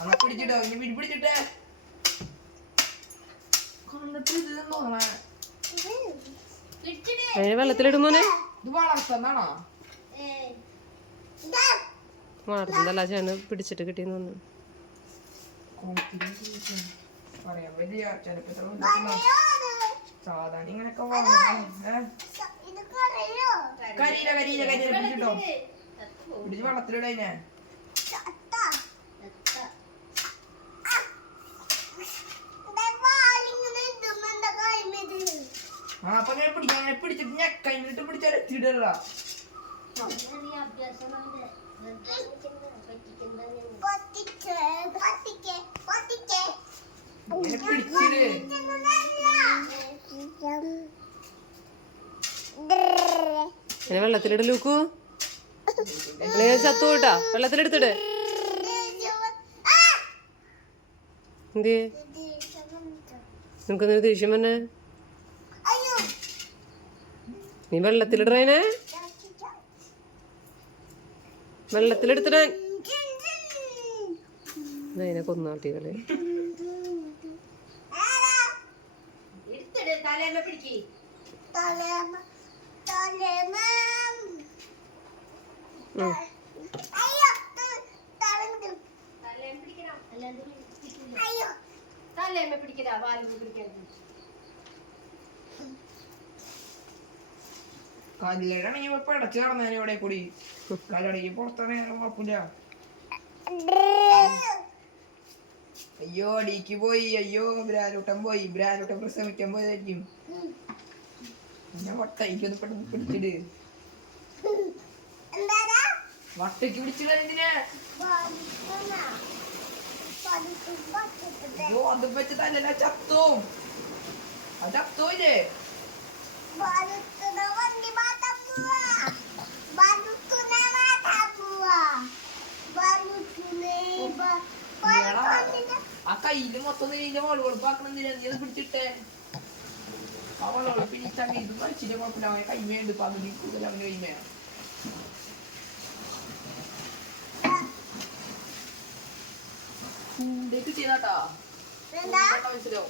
അന്ന് പിടിച്ചിട്ടോ ഇനി പിടിച്ചിട്ടേ കണ്ടിട്ട് ഇത് തോന്നണേ വെള്ളത്തിലിടുമോനെ ഇത് വളർത്തുന്നാണോ വളർത്തുന്നല്ല ചേട്ടന് പിടിച്ചിട്ട് കിട്ടിയെന്ന് തോന്നുന്നു. പറയാൻ പറ്റില്ല ചിലപ്പോ സാധാരണ ഇങ്ങനൊക്കെ കരിയില കരിയില കരിയില പിടിച്ചിട്ടോ പിടിച്ച് വെള്ളത്തിലിടതിനെ ആ അപ്പൊ അങ്ങനെ പിടിക്കാം അങ്ങനെ പിടിച്ചിട്ട് ഞെക്കഴിഞ്ഞിട്ട് പിടിച്ചിടല്ല പിടിച്ചിട് വെള്ളത്തിലിട് ലൂക്കു ചത്തു കേട്ടാ വെള്ളത്തിലെടുത്തിട് എന്ത് നിനക്കൊന്നൊരു ദേഷ്യം തന്നെ നീ വെള്ളത്തിലിടറേനെ വെള്ളത്തിലെടുത്തിടാൻ അതിനെ കൊന്നാട്ടികളെ കല്ലിലാണെങ്കിൽ ഇപ്പൊ അടച്ചു കിടന്നേനെ ഇവിടെ കൂടി കല്ലടക്ക് പുറത്തന്നെ കുഴപ്പമില്ല. അയ്യോ അടിക്ക് പോയി അയ്യോ ബ്രാലൂട്ടൻ പോയി ബ്രാലൂട്ടൻ പ്രസവിക്കാൻ പോയതായിരിക്കും. ഞാൻ വട്ടയ്ക്കൊന്ന് പെട്ടെന്ന് പിടിച്ചിട് വട്ടയ്ക്ക് പിടിച്ചിട എന്തിനാ അയ്യോ അത് വെച്ച് തല്ലല്ല ചത്തും അത് ചത്തോയില്ലേ ആ കയ്യില് മൊത്തം നീന്റെ മോള് കൊടുപ്പാക്കണെന്തിനാ നീ അത് പിടിച്ചിട്ടേ അവളോട് പിടിച്ചാൽ ഇത് മരിച്ചിട്ട് കുഴപ്പമില്ല അവനെ കൈ വേണ്ട പകുതി കൂടുതൽ അവന് കൈ വേണം. കിട്ടിയതാട്ടാ മനസ്സിലോ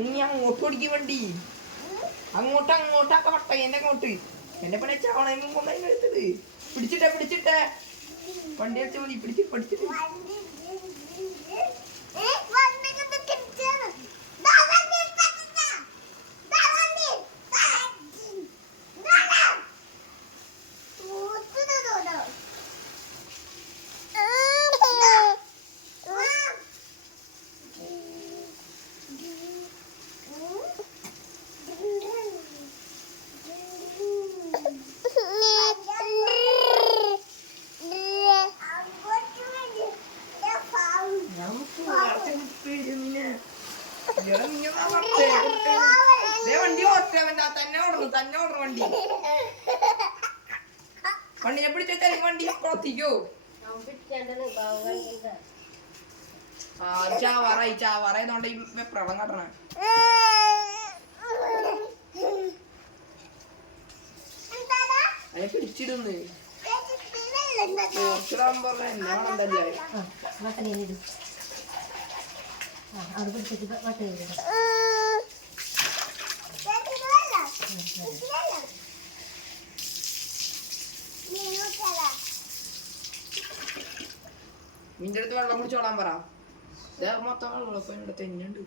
നീ അങ്ങോട്ട് ഓടിക്കും വണ്ടി അങ്ങോട്ടൊക്കെ വട്ട എന്റെ അങ്ങോട്ട് എന്റെ പണി ചാവണ കൊണ്ടതിന് എടുത്തത് പിടിച്ചിട്ടേ വണ്ടി അടിച്ച മതി പിടിച്ചിട്ട് വണ്ടി തന്നെ ഓടണം വണ്ടി വണ്ടിനെ പിടിച്ചാൽ വണ്ടി പ്രവർത്തിക്കോ ചാവാറായതുകൊണ്ട് ഈ വെപ്രളം കാട്ടണ അതിനെ പിടിച്ചിടുന്നു നിന്റെ അടുത്ത് വെള്ളം കുടിച്ചോളാൻ പറ മൊത്തം വെള്ളം ഇവിടെ തന്നെയുണ്ട്.